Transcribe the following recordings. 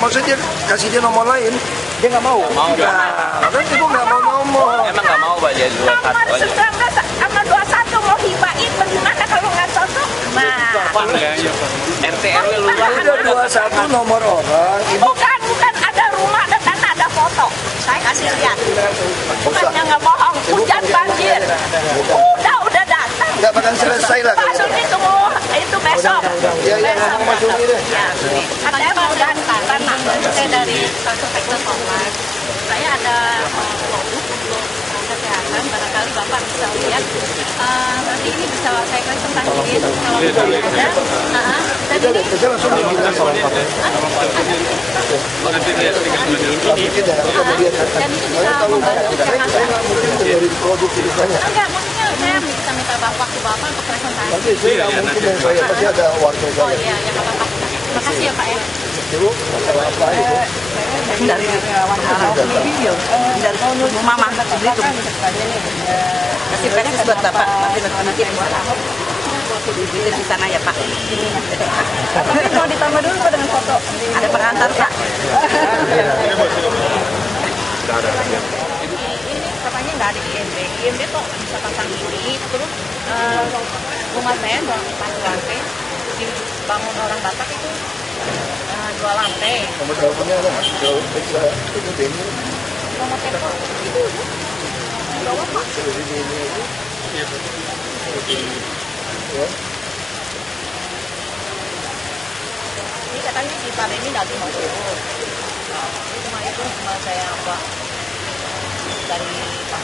maksudnya kasih dia nomor lain, dia nggak mau. Nah, kan ibu nggak mau nomor. Emang nggak mau Pak, jadi 21 nomor aja. 19 sama 21 mau hibahin, bagaimana kalau nggak cocok? Nah, RT RW lu Udah 21 nomor orang, ibu bukan ada rumah dan ada foto. Saya kasih lihat. Bukannya nggak bohong, hujan banjir. Udah datang. nggak bakal selesai lah. Pak Suni tunggu itu besok. Ya, Besok. Mas Suni deh. Ya, katanya mau datang. Saya dari sektor kompas. Saya ada produk untuk kesehatan. Barangkali Bapak bisa lihat. Nanti ini bisa saya presentasiin kalau ada. Dan ini Saya langsung diminta soal pakai. dan itu bisa membantu jangan Dari produk itu saya. enggak, maksudnya saya bisa minta waktu Bapak untuk presentasi. Nanti saya nggak mungkin yang saya pasti ada warga Oh saya. iya, ya Bapak. Makasih ya Pak ya. Ibu, masalah apa itu? dari mama beli tuh kasih pedas buat bapak nanti di sana ya pak. Tapi mau ditambah dulu Pak dengan foto. Ada pengantar pak. Ini katanya nggak ada IMB. IMB kok bisa pasang ini. Terus rumah saya 4 lantai dibangun orang Batak itu 2 lantai. Nomor teleponnya ada nggak? Kalau bisa itu Denny. Nomor telepon itu bawa Pak. Dari ini itu. Ya. Ini katanya si Pak Denny nggak mau turun. Rumah itu rumah saya apa dari Pak.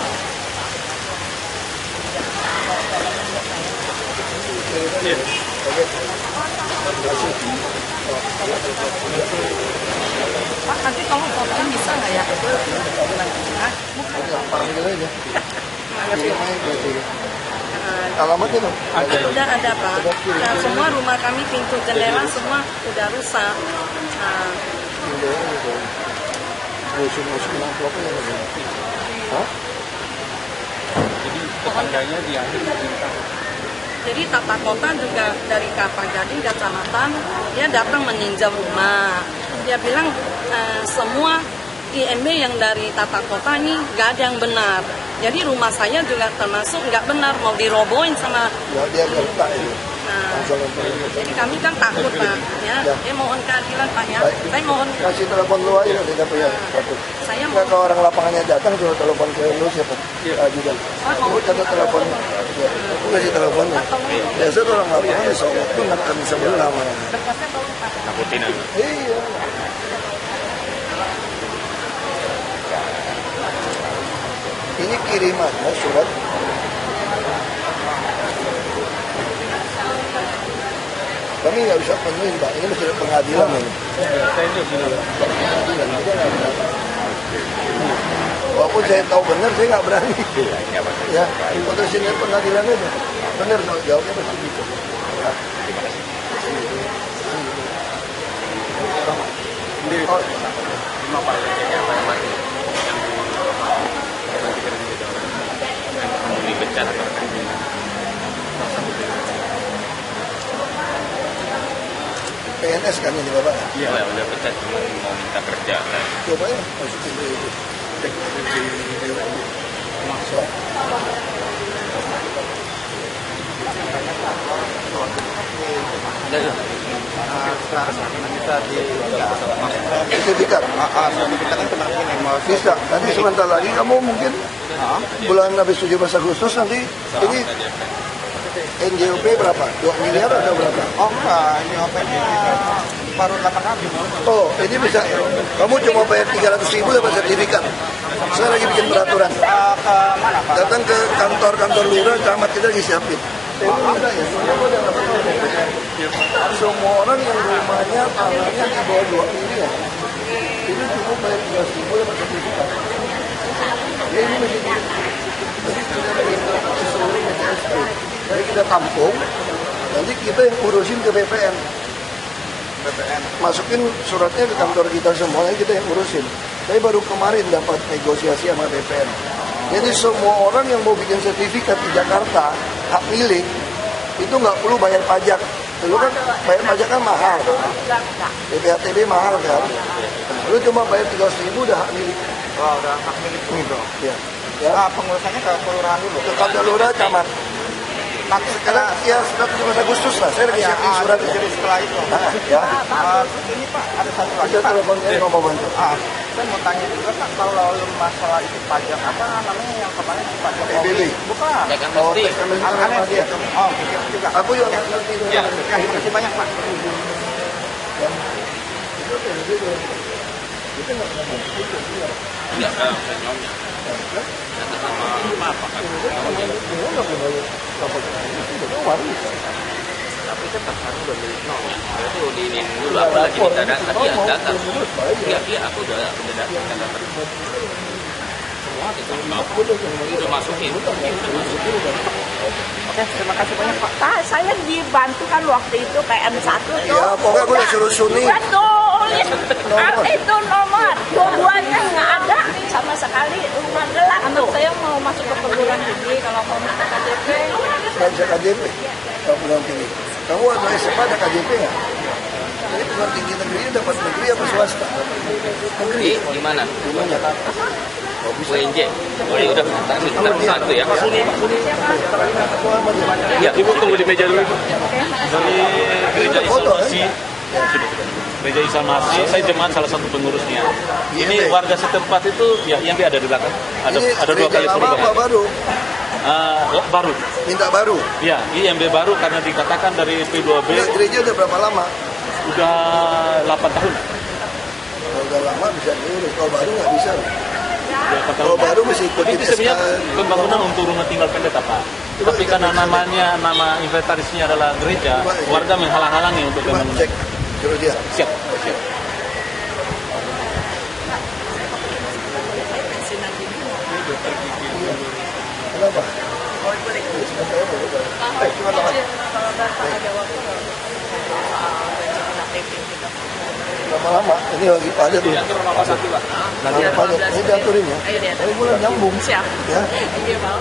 Pak nanti kalau fotonya bisa nggak ya? Panggil aja. Kirim aja berarti. Alamat itu? Udah ada pak. Nah, semua rumah kami pintu jendela semua udah rusak. Nah, Masukin amplopnya ya. Hah? tetangganya diambil minta. jadi tata kota juga dari Kelapa Gading kecamatan dia datang meninjau rumah. Dia bilang semua IMB yang dari tata kota ini nggak ada yang benar. Jadi rumah saya juga termasuk nggak benar mau dirobohin sama. Ya dia gertak itu. Nah, Langsung lempar. jadi kami kan takut pak. Ya, dia mohon keadilan pak ya. Baik. Saya mohon. Kasih telepon lu aja nanti dapat ya. Satu. Saya Enggak mau. kalau orang lapangannya datang coba telepon ke lu siapa? Juga. Aku catat telepon. Ya, aku kasih teleponnya. Biasa tuh orang lapangan di Solo tuh nggak akan bisa beli namanya. Nakutin aja. Iya. Ini kirimannya surat. Kami nggak bisa penuhin Pak, ini mesti ada pengadilan ini. Pengadilan, kita nggak berani. Walaupun saya tahu benar, saya nggak berani. Ya, putusin dari pengadilan itu. Benar, jawabnya pasti gitu. Ya. Oh, Dipecat. PNS kan ini Bapak? Iya, udah pecat cuma mau minta kerja. Coba ya, masukin ke itu. So. Sekarang bisa di Sertifikat? sertifikat kan kena ini mau Bisa, nanti sebentar lagi kamu mungkin bulan habis 17 Agustus nanti ini NJOP berapa? 2 miliar atau berapa? oh enggak ini OP-nya baru 800. Oh, ini bisa, kamu cuma bayar 300.000 dapat sertifikat. Saya lagi bikin peraturan. Ke mana Pak? Datang ke kantor lurah, camat kita lagi siapin. Ini ada ya, semua orang yang rumahnya tanahnya di bawah 2 miliar, itu cukup bayar 300.000 dapat sertifikat. Ya ini mesti seluruh PTSP. Jadi kita tampung, nanti kita yang urusin ke BPN. Masukin suratnya ke kantor kita semuanya, kita yang urusin. Saya baru kemarin dapat negosiasi sama BPN. Jadi semua orang yang mau bikin sertifikat di Jakarta, hak milik, itu nggak perlu bayar pajak. Dulu kan bayar pajak kan mahal. BPHTB mahal kan. Lu cuma bayar 300.000 udah hak milik. Oh, udah hak milik gitu. Ya. Ya. Nah, pengurusannya ke kelurahan dulu. Ke kantor lurah camat. Nanti Sekarang ya sudah 17 Agustus lah. Saya lagi siapin surat. jadi setelah itu. Ya. Ini Pak, ada satu lagi Ada Pak. telepon saya mau bantu. Saya mau tanya juga Pak, kalau masalah itu pajak apa namanya yang kemarin Pak Jokowi? PBB. Bukan. Teks Oh, amnesti. teks amnesti Amnesti. dia. Oh, begitu juga. Aku juga nggak ngerti itu. Ya. Ya, terima kasih banyak Pak. Enggak kan, saya nyomnya. Apa kan? Tapi kan sekarang udah milik nol. Berarti udah diinin dulu. Aku lagi minta data. Iya, data. Iya, aku udah data. Semua udah masukin. Oke, terima kasih banyak Pak. Pak, saya dibantu kan waktu itu PM1 tuh. Ya, pokoknya aku udah suruh Suni. Betul. Itu nomor. Dua-duanya nggak ada sama sekali. Rumah gelap tuh. Saya mau masuk ke perguruan tinggi, kalau mau minta KTP, Nggak bisa KJP. Kalau perguruan tinggi. Kamu waktu SMA ada KJP nggak? Jadi perguruan tinggi negeri ini dapat negeri apa swasta? Negeri. Di mana? Di mana? Oh, bisa. UNJ. Oh ya udah, kita satu ya. Ya, Ibu tunggu di meja dulu. Dari gereja Foto, Isalmasi. Sudah. Gereja Isalmasi, saya jemaat salah satu pengurusnya. Ini warga setempat itu ya yang ada di belakang. Ada dua kali lama apa perubahan. baru? Baru. Minta baru. Ya, IMB baru karena dikatakan dari P2B Ini gereja udah berapa lama? udah 8 tahun. Kalau udah lama bisa diurus. Kalau baru nggak bisa. Udah 8 tahun. Kalau baru mesti ikut Tapi itu SK. sebenarnya pembangunan untuk rumah tinggal pendeta, Pak. Tapi karena nama inventarisnya adalah gereja, warga menghalang-halangi untuk Coba pembangunan. cek. Suruh dia. Siap. Kenapa? Cuma tangan. Lama-lama, ini lagi padat. Iya, Pak Sakti, Pak. Lagi padat. Ini diaturin ya. Tapi boleh nyambung. siap. Ya. Iya, Pak.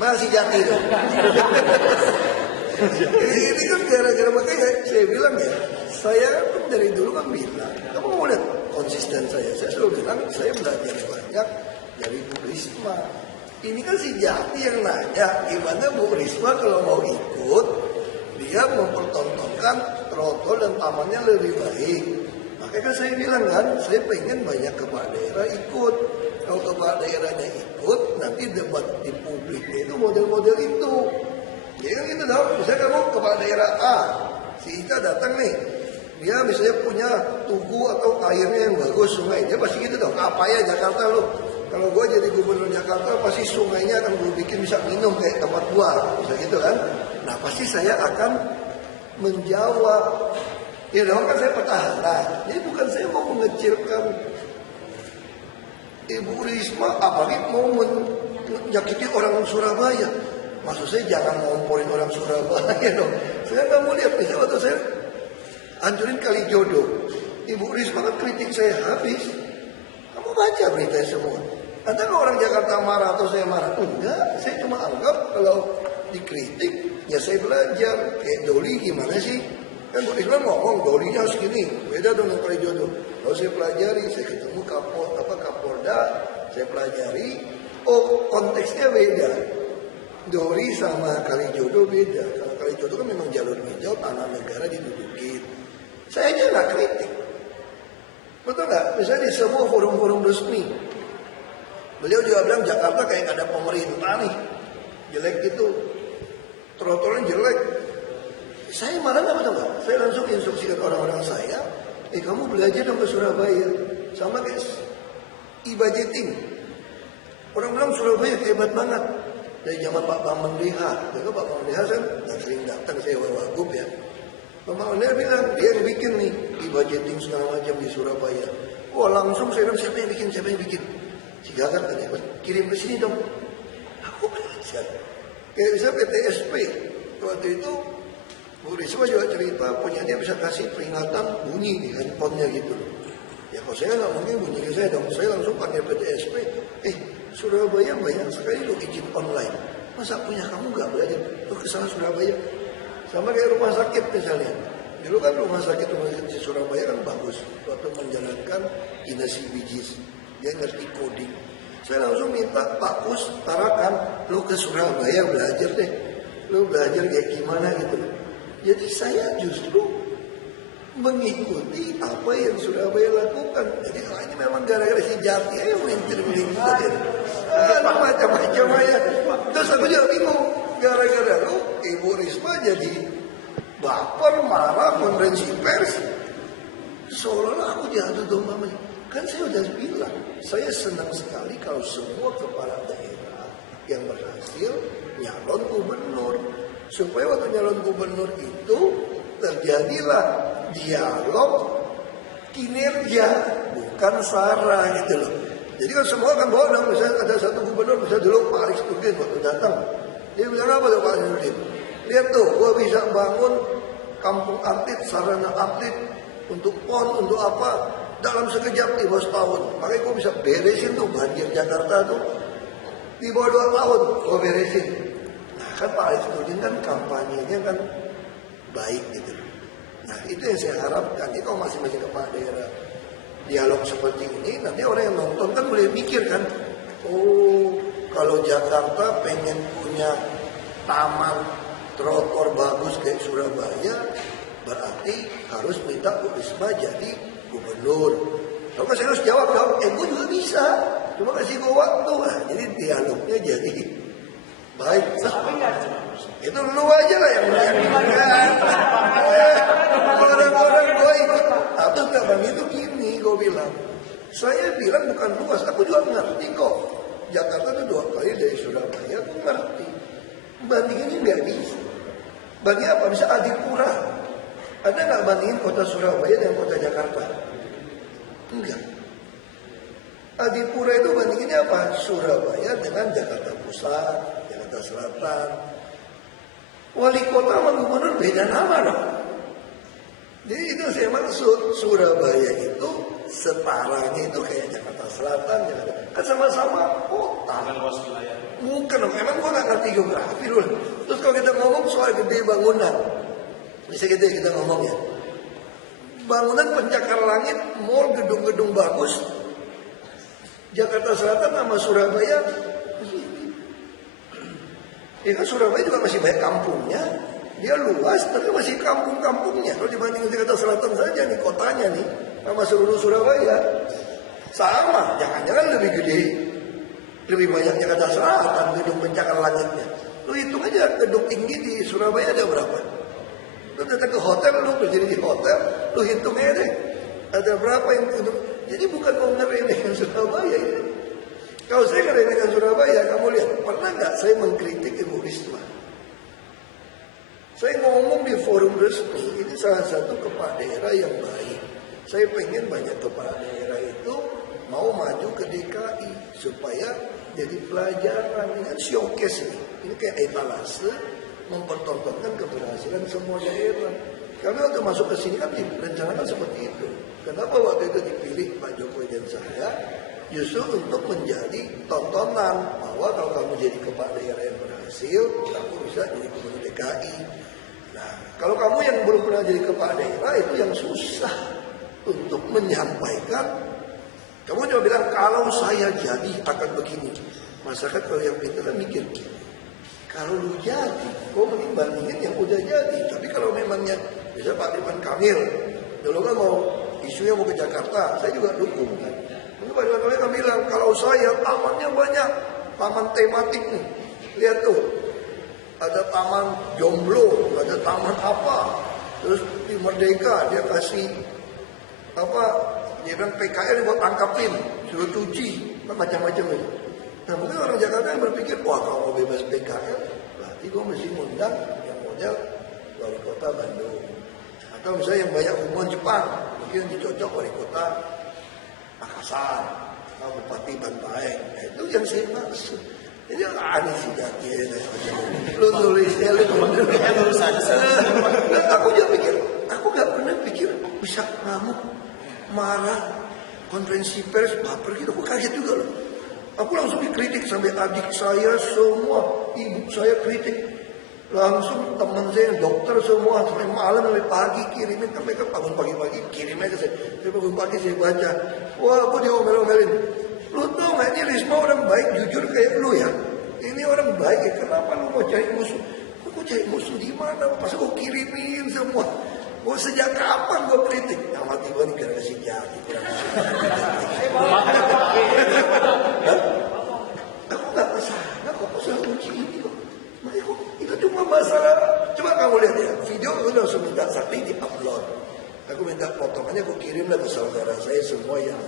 Masih jati itu. Ini kan gara-gara makanya saya bilang ya, saya kan dari dulu kan bilang, kamu mau lihat konsisten saya selalu bilang saya belajar banyak dari Bu Risma. Ini kan si Jati yang nanya, gimana Bu Risma kalau mau ikut, dia mempertontonkan trotol dan tamannya lebih baik. Makanya kan saya bilang kan, saya pengen banyak kepala daerah ikut. Kalau kepala daerahnya ikut, nanti debat di publiknya itu model-model itu. Ya kan gitu dong, misalnya kamu kepala daerah A, si Ika datang nih, dia misalnya punya tugu atau airnya yang bagus, sungai, dia pasti gitu dong, apa ya Jakarta lu, kalau gue jadi gubernur Jakarta pasti sungainya akan gue bikin bisa minum kayak tempat gua, bisa gitu kan. Nah pasti saya akan menjawab, ya dong kan saya petahana, jadi bukan saya mau mengecilkan Ibu Risma, apalagi mau menyakiti orang Surabaya. Maksud saya jangan ngomporin orang Surabaya dong. Saya nggak mau lihat, misalnya waktu saya hancurin Kalijodo, Ibu Risma kan kritik saya habis. Kamu baca beritanya semua. Ada nggak orang Jakarta marah atau saya marah? Enggak, saya cuma anggap kalau dikritik, ya saya belajar. Kayak Doli gimana sih? Kan Bu Risma ngomong, Dolinya harus gini, beda dengan Kalijodo. Lalu saya pelajari, saya ketemu Kapolda, saya pelajari, oh konteksnya beda. Doli sama Kalijodo beda. Kalau Kalijodo kan memang jalur hijau, tanah negara didudukin. Saya aja nggak kritik. Betul nggak? Misalnya di semua forum-forum resmi, beliau juga bilang Jakarta kayak nggak ada pemerintah nih, jelek gitu, trotoarnya jelek. Saya malah nggak betul nggak? Saya langsung instruksikan orang-orang saya, kamu belajar dong ke Surabaya, sama kayak e-budgeting. Orang bilang Surabaya hebat banget. Dari zaman Pak Bambang Deha, jadi Pak Bambang Deha kan nggak sering datang, saya wagub ya. Pak Bambang Deha bilang dia yang bikin nih e-budgeting segala macam di Surabaya. Wah langsung saya bilang siapa yang bikin? Si Gagat kan ya, kirim ke sini dong. Aku belajar. Kayak misalnya PTSP waktu itu Bu Risma juga cerita punya dia bisa kasih peringatan bunyi di handphonenya gitu. Ya kalau saya nggak mungkin bunyikan saya dong, saya langsung panggil PTSP. Surabaya banyak sekali lo izin online. Masa punya kamu nggak belajar? Lo kesana Surabaya. Sama kayak rumah sakit misalnya. Dulu kan rumah sakit di Surabaya kan bagus. Waktu menjalankan Inasi Bijis. Dia ngerti coding. Saya langsung minta Pak Kus Tarakan, lo ke Surabaya belajar deh. Lo belajar kayak gimana gitu. Jadi saya justru mengikuti apa yang Surabaya lakukan. Jadi ini memang gara-gara si Jati ayo melintir-melintir. Macam-macam aja. Terus aku juga bingung. Gara-gara lu Ibu Risma jadi baper, marah, konferensi pers. Seolah-olah aku jatuh domba. Kan saya udah bilang, saya senang sekali kalau semua kepala daerah yang berhasil nyalon gubernur. Supaya waktu nyalon gubernur itu terjadilah dialog kinerja, bukan sara gitu loh. Jadi kan semua kan bawa, misalnya ada satu gubernur, misalnya dulu Pak Aris Nurdin waktu datang, dia bilang apa tuh Pak Aris Nurdin? Lihat tuh, gua bisa bangun kampung atlet, sarana atlet untuk PON, untuk apa? Dalam sekejap di bawah setahun. Makanya gua bisa beresin tuh banjir Jakarta tuh di bawah 2 tahun, gua beresin. Nah kan Pak Aris Nurdin kan kampanyenya kan baik gitu. Nah itu yang saya harapkan. Ini kalau masing-masing kepala daerah dialog seperti ini, nanti orang yang nonton kan boleh mikir kan, oh kalau Jakarta pengen punya taman trotoar bagus kayak Surabaya, berarti harus minta Bu Risma jadi gubernur. Kalau saya harus jawab, gue juga bisa, cuma kasih gue waktu. Nah, jadi dialognya jadi baik. Itu lu aja lah yang orang-orang gue ikut. Atau enggak bang, itu gini gue bilang. Saya bilang bukan luas, aku juga ngerti kok. Jakarta itu 2 kali dari Surabaya, aku ngerti. Bandinginnya nggak bisa. Bandingin apa? Bisa Adipura. Ada nggak bandingin kota Surabaya dengan kota Jakarta? Enggak. Adipura itu bandinginnya apa? Surabaya dengan Jakarta Pusat, Jakarta Selatan. Wali kota sama gubernur beda nama dong. Jadi itu saya maksud, Surabaya itu setaranya itu kayak Jakarta Selatan, kan sama-sama kota. Bukan dong, emang gua nggak ngerti geografi dulu. Terus kalau kita ngomong soal gede bangunan, bisa gede kita ngomong ya. Bangunan pencakar langit, mall, gedung-gedung bagus. Jakarta Selatan sama Surabaya, ya kan Surabaya juga masih banyak kampungnya. Dia luas, tapi masih kampung-kampungnya. Kalau dibandingin Jakarta Selatan saja nih, kotanya nih, sama seluruh Surabaya. Sama, jangan-jangan lebih gede. Lebih banyak Jakarta Selatan, gedung pencakar langitnya. Lu hitung aja, gedung tinggi di Surabaya ada berapa? Lu datang ke hotel, lu berdiri di hotel, lu hitung aja deh. Ada berapa yang gedung. Jadi bukan mau ngeremehkan Surabaya ini. Kalau saya ngeremehkan Surabaya, kamu lihat, pernah nggak saya mengkritik Ibu Risma? Saya ngomong di forum resmi, ini salah satu kepala daerah yang baik. Saya pengen banyak kepala daerah itu mau maju ke DKI supaya jadi pelajaran. Ini kan showcase ini kayak etalase mempertontonkan keberhasilan semua daerah. Kami waktu masuk ke sini kan direncanakan seperti itu. Kenapa waktu itu dipilih Pak Jokowi dan saya? Justru untuk menjadi tontonan bahwa kalau kamu jadi kepala daerah yang berhasil, kamu bisa jadi gubernur DKI. Nah, kalau kamu yang belum pernah jadi kepala daerah itu yang susah untuk menyampaikan. Kamu coba bilang kalau saya jadi akan begini. Masyarakat kalau yang pintar kan mikir, kalau lu jadi, kau mending bandingin yang udah jadi. Tapi kalau memangnya, bisa Pak Ridwan Kamil, dulu kan mau isunya mau ke Jakarta, saya juga dukung kan. Mungkin Pak Ridwan Kamil kan bilang, kalau saya tamannya banyak, taman tematik nih. Lihat tuh, ada taman jomblo, ada taman apa. Terus di Merdeka dia kasih apa? Dia bilang PKL buat tangkapin, suruh cuci, macam-macam itu. Nah mungkin orang Jakarta yang berpikir, wah kalau mau bebas PKL, berarti gue mesti ngundang yang model wali kota Bandung. Atau misalnya yang banyak hubungan Jepang, mungkin dicocok wali kota Makassar, atau Bupati Bantaeng. Nah, itu yang saya maksud. Ini aneh sih Jaki, lu nulisnya, lu saja. Aku juga pikir, aku gak pernah pikir bisa ngamuk, marah, konferensi pers, baper gitu, aku kaget juga loh. Aku langsung dikritik sampai adik saya semua, ibu saya kritik. Langsung teman saya dokter semua sampai malam sampai pagi kirimin, sampai ke bangun pagi-pagi kirim aja saya. Sampai bangun pagi saya baca. Wah, aku diomel-omelin. Lu tau gak ini Risma orang baik jujur kayak lu ya? Ini orang baik ya, kenapa lu mau cari musuh? Lu mau cari musuh di mana? Pas aku kirimin semua. Gua sejak kapan gua kritik? Yang mati gua nih gara-gara si Jati. Aku gak kesana kok, masalah kunci ini kok. Makanya itu cuma masalah. Coba kamu lihat ya, video aku langsung minta Sakti di-upload. Aku minta potongannya, aku kirim lah ke saudara saya semua yang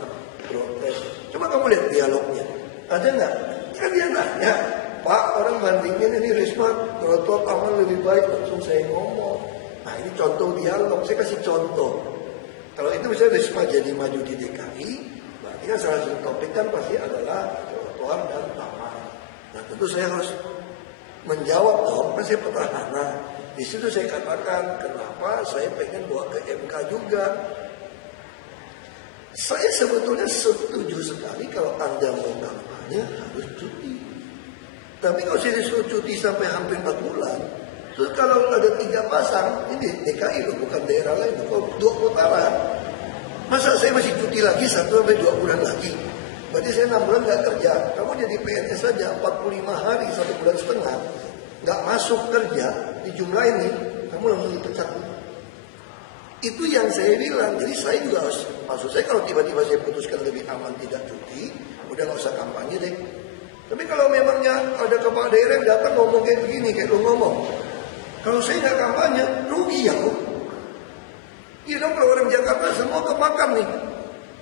protes. Coba kamu lihat dialognya. Ada nggak? Kan dia nanya, Pak, orang bandingin ini Risma, trotoar taman lebih baik. Langsung saya ngomong. Nah ini contoh dialog, saya kasih contoh. Kalau itu misalnya Risma jadi maju di DKI, berarti kan salah satu topik kan pasti adalah trotoar dan taman. Nah tentu saya harus menjawab dong, kan saya petahana. Di situ saya katakan kenapa saya pengen bawa ke MK juga. Saya sebetulnya setuju sekali kalau Anda mau kampanye harus cuti. Tapi kalau saya disuruh cuti sampai hampir 4 bulan, terus kalau ada 3 pasang, ini DKI loh, bukan daerah lain, kalau 2 putaran, masa saya masih cuti lagi 1 sampai 2 bulan lagi? Berarti saya 6 bulan nggak kerja. Kamu jadi PNS saja 45 hari 1 bulan setengah, nggak masuk kerja, dijumlah ini, kamu langsung dipecat. Itu yang saya bilang. Jadi saya juga harus, maksud saya kalau tiba-tiba saya putuskan lebih aman tidak cuti, udah nggak usah kampanye deh. Tapi kalau memangnya ada kepala daerah yang datang ngomong kayak begini, kayak lu ngomong, kalau saya nggak kampanye, rugi aku. Iya dong, kalau orang Jakarta semua kemakan nih.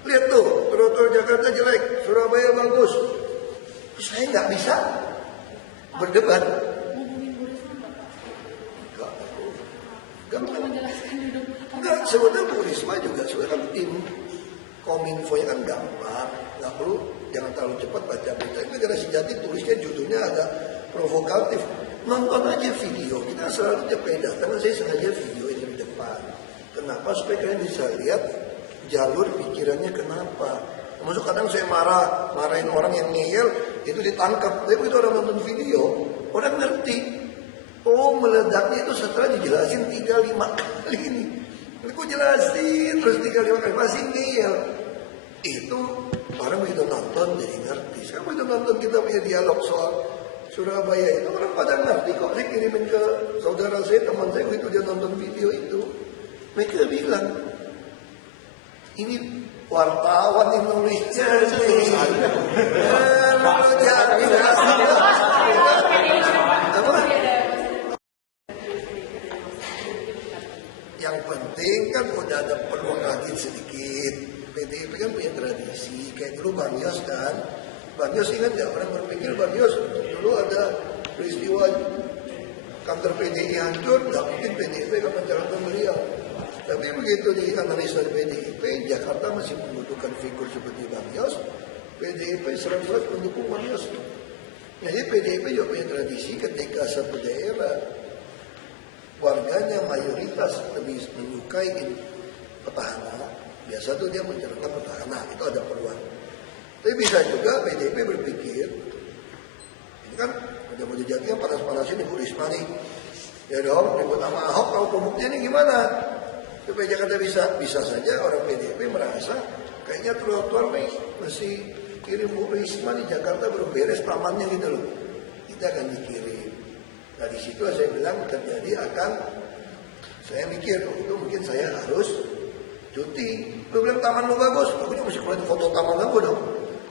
Lihat tuh, trotoar Jakarta jelek, Surabaya bagus. Saya nggak bisa berdebat. Enggak, sebetulnya Bu Risma juga sudah kan tim Kominfo-nya kan gampang, nggak perlu, jangan terlalu cepat baca berita. Ini negara sejati tulisnya judulnya agak provokatif. Nonton aja video, kita selalu cepeda, karena saya sengaja video ini di depan. Kenapa? Supaya kalian bisa lihat jalur pikirannya kenapa. Maksud kadang saya marahin orang yang ngeyel, itu ditangkap. Tapi begitu orang nonton video, orang ngerti. Oh, meledaknya itu setelah dijelasin 3-5 kali ini. Aku jelasin terus 3-5 kali masih ngeyel. Itu orang begitu nonton jadi ngerti. Sekarang begitu nonton kita punya dialog soal Surabaya itu orang pada ngerti kok. Saya kirimin ke saudara saya, teman saya begitu dia nonton video itu, mereka bilang ini wartawan yang nulisnya nih. Yang penting kan udah ada peluang lagi sedikit. PDIP kan punya tradisi, kayak dulu Bang Yos kan. Bang Yos ingat nggak, orang berpikir Bang Yos dulu ada peristiwa kantor PDI hancur, nggak mungkin PDIP akan mencalonkan beliau. Tapi begitu dianalisa PDIP, Jakarta masih membutuhkan figur seperti Bang Yos. PDIP 100% mendukung Bang Yos. Jadi PDIP juga punya tradisi ketika satu daerah warganya mayoritas lebih menyukai petahana, biasa tuh dia mencalonkan petahana, itu ada peluang. Tapi bisa juga PDIP berpikir, ini kan udah mau dijadikan panas-panasin Ibu Risma nih, ya dong, ribut sama Ahok, kalau pembuktian ini gimana? Supaya Jakarta bisa saja orang PDIP merasa kayaknya trotoar nih masih kirim Bu Risma di Jakarta belum beres tamannya gitu loh, kita akan dikirim. Nah di situ saya bilang terjadi akan, saya mikir itu mungkin saya harus cuti. Lu bilang taman lu bagus, aku juga mesti keluarin foto taman aku dong.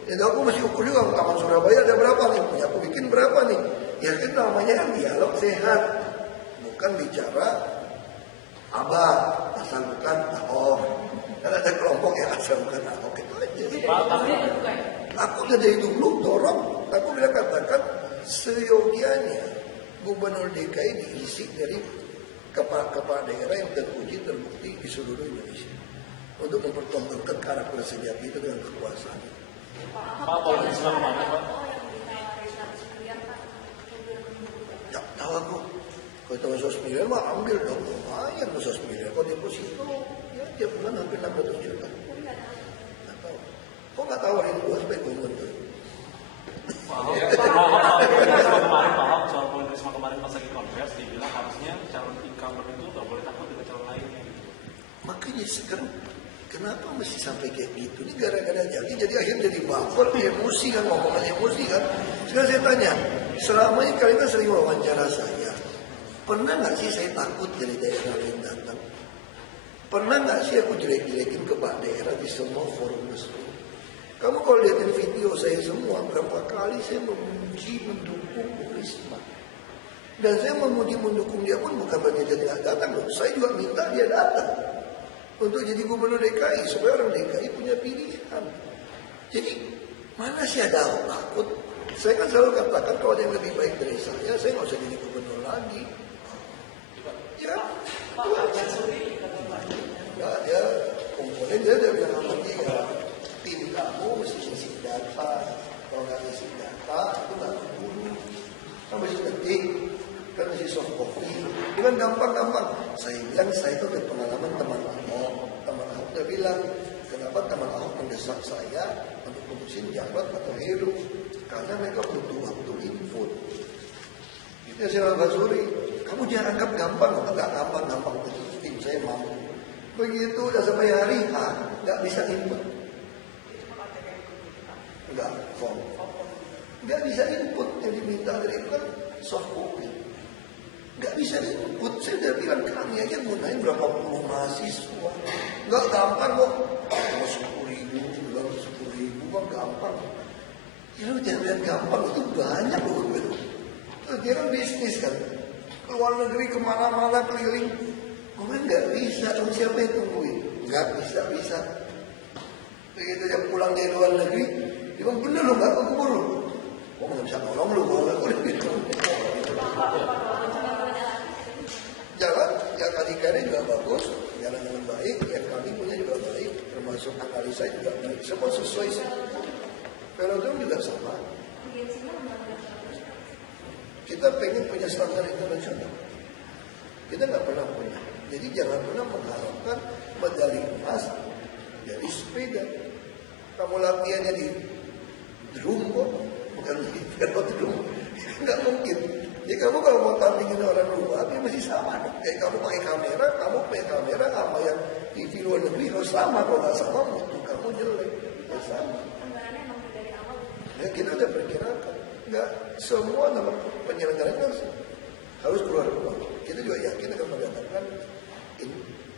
Ya aku mesti ukur juga taman Surabaya ada berapa nih, punya aku bikin berapa nih. Ya kan namanya kan dialog sehat, bukan bicara abah asal bukan Ahok. Kan ada kelompok yang asal bukan Ahok, itu aja. Aku udah dari dulu dorong, aku bilang katakan seyogianya Gubernur DKI diisi dari kepala daerah yang teruji terbukti di seluruh Indonesia untuk mempertontonkan karakter sejati itu dengan kekuasaan. Pak, kalau Risma kemana, Pak? Ya, tahu aku. Kalau tahu 100 miliar mah ambil dong. Lumayan 100 miliar. Kalau deposito, ya tiap bulan hampir 600 juta. Nggak tahu. makin luas supaya gue mundur. Kemarin Pak Ahok soal politisme kemarin pas lagi konversi dibilang harusnya calon incumbent itu nggak boleh takut dengan calon lainnya. Makanya sekarang kenapa mesti sampai kayak gitu? Ini gara-gara jadi akhirnya jadi baper, emosi kan, ngomongan emosi kan. Sekarang saya tanya, selama ini kalian kan sering wawancara saya, pernah nggak sih saya takut dari daerah lain datang? Pernah nggak sih aku jelek-jelekin kepala daerah di semua forum resmi? Kamu kalau lihatin video saya semua, berapa kali saya memuji, mendukung Bu Risma. Dan saya memuji, mendukung dia pun bukan berarti dia tidak datang loh. Saya juga minta dia datang untuk jadi gubernur DKI, supaya orang DKI punya pilihan. Jadi, mana sih ada orang takut? Saya kan selalu katakan kalau ada yang lebih baik dari saya nggak usah jadi gubernur lagi. Ya, ya, komponen dia bilang sama dia, tim kamu mesti isi data, kalau nggak isi data itu nggak buru, kan mesti ketik, kan mesti soft copy, itu kan gampang. Saya bilang saya itu ada pengalaman teman Ahok udah bilang, kenapa teman Ahok mendesak saya untuk putusin Jarod atau Heru, karena mereka butuh waktu input. Itu yang saya bilang, Basuri, kamu jangan anggap gampang, nggak gampang itu tim saya mampu. Begitu udah sampai hari nggak bisa input. Nggak bisa input yang diminta dari itu kan soft copy. Nggak bisa input. Saya udah bilang kami aja gunain berapa puluh mahasiswa. Nggak gampang kok. 10.000, 10.000 kan gampang. Ya lu jangan bilang gampang, itu banyak loh. Dia kan bisnis kan. Keluar negeri kemana-mana keliling. Gue nggak bisa, siapa yang tungguin? Nggak bisa. Begitu dia pulang dari luar negeri, dia bilang bener lo nggak keburu lo. Gue nggak bisa nolong lo kalau gue gitu. Jalan, yang kali-kali juga bagus, jalan dengan baik, yang kami punya juga baik, termasuk analisa juga baik. Semua sesuai sih. Velodrome juga sama. Kita pengen punya standar internasional. Kita nggak pernah punya. Jadi jangan pernah mengharapkan medali emas dari sepeda. Kamu latihannya di drum kok, bukan di velodrome. Nggak mungkin. Jadi kamu kalau mau tandingin orang luar, dia masih sama dong. Kayak kamu pakai kamera sama yang TV luar negeri harus sama. Kalau nggak sama, mutu kamu jelek. Ya sama. Ya kita udah perkirakan. Nggak semua nama penyelenggaraan harus keluar rumah. Kita juga yakin akan mendatangkan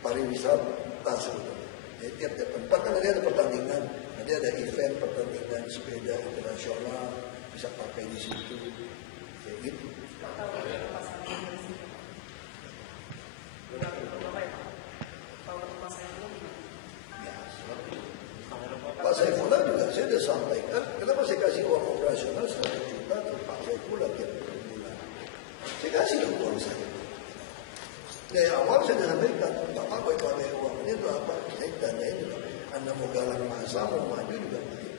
pariwisata sebetulnya. Jadi tiap-tiap tempat kan ada pertandingan, ada event pertandingan sepeda internasional bisa pakai di situ, kayak gitu. Pak Saifullah juga saya sudah sampaikan, kenapa saya kasih uang operasional 1 juta untuk Pak Saifullah tiap bulan. Saya kasih uang saya. Dari awal saya sudah sampaikan, Bapak pakai uang ini untuk apa? Saya dandain juga. Anda mau galang masa, mau maju juga baik.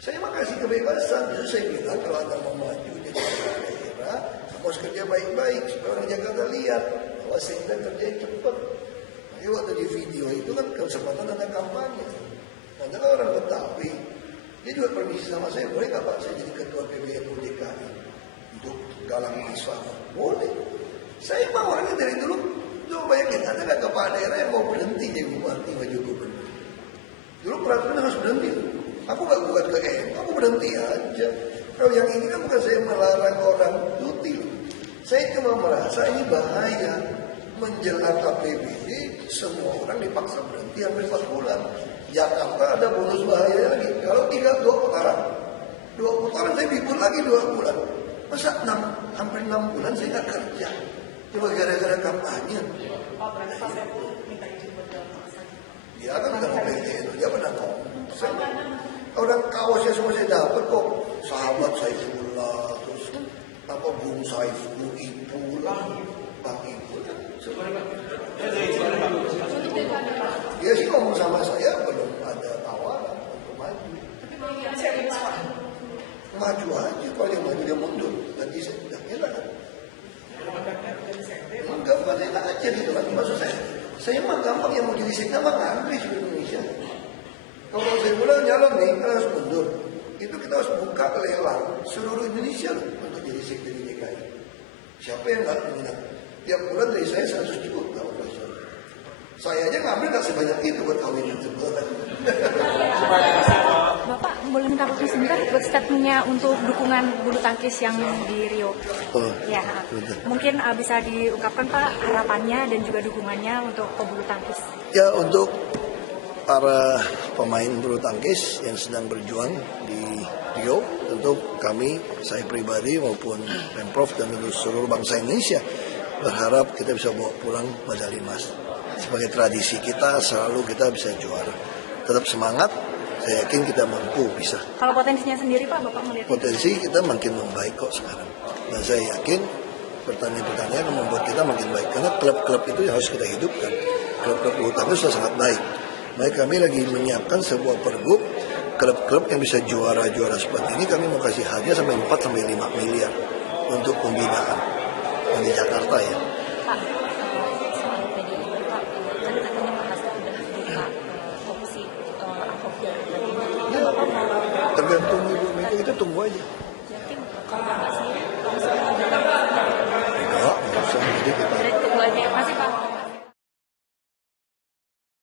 Saya makasih kebebasan. Justru saya bilang kalau Anda mau maju di daerah, harus kerja baik-baik supaya orang Jakarta lihat bahwa saya kerja cepat. Jadi waktu di video itu kan kesempatan ada kampanye. Nanti kalau orang Betawi, dia juga permisi sama saya, boleh nggak Pak saya jadi ketua PBNU DKI untuk galang masa? Boleh. Saya mau orangnya dari dulu. Coba bayangin, ada kepala daerah yang mau berhenti jadi bupati maju gubernur. Dulu peraturan harus berhenti. Aku gak gugat ke MK, aku berhenti aja. Kalau yang ini kan bukan saya melarang orang cuti. Saya cuma merasa ini bahaya. Menjelang APBD, semua orang dipaksa berhenti hampir 4 bulan. Jakarta ada bonus bahaya lagi. Kalau 2 putaran. 2 putaran saya libur lagi 2 bulan. Masa hampir 6 bulan saya gak kerja. Cuma gara-gara kampanye. Dia kan udah mau PTN, dia pernah ngomong. Orang kaosnya semua saya dapat kok. Sahabat Saifullah, terus apa Bung Saiful, Ibu lah, Bang Ibu lah. Dia sih ngomong sama saya belum ada tawaran untuk maju. Maju aja, kalau dia maju dia mundur. Nanti saya udah enak kan. Gampang enak aja gitu kan. Maksud saya mah gampang yang mau jadi sekda mah ngantri di Indonesia. Kalau saya bilang nyalon nih, kan harus mundur. Itu kita harus buka lelang seluruh Indonesia loh untuk jadi sekjen di DKI. Siapa yang nggak minat? Tiap bulan dari saya 100 juta operasional. Saya aja ngambil nggak sebanyak itu buat kawin itu. Bapak boleh minta waktu sebentar buat statementnya untuk dukungan bulu tangkis yang di Rio. Ya, mungkin bisa diungkapkan Pak harapannya dan juga dukungannya untuk pebulu tangkis. Ya, untuk para pemain bulu tangkis yang sedang berjuang di Rio, tentu kami, saya pribadi maupun Pemprov dan tentu seluruh bangsa Indonesia berharap kita bisa bawa pulang medali emas. Sebagai tradisi kita, selalu kita bisa juara. Tetap semangat, saya yakin kita mampu bisa. Kalau potensinya sendiri Pak, Bapak melihat? Potensi kita makin membaik kok sekarang. Dan saya yakin pertandingan-pertandingan akan membuat kita makin baik. Karena klub-klub itu yang harus kita hidupkan. Klub-klub bulu tangkis sudah sangat baik. Makanya kami lagi menyiapkan sebuah pergub klub-klub yang bisa juara-juara seperti ini. Kami mau kasih hadiah sampai 4-5 miliar untuk pembinaan yang di Jakarta ya. Pak, soal PDIP Pak, kan katanya Pak Hasto sudah buka opsi Ahok dan Tergantung Ibu Mega, itu tunggu aja. yakin kalau Bapak sendiri, Enggak usah. Jadi kita tunggu aja ya masih Pak.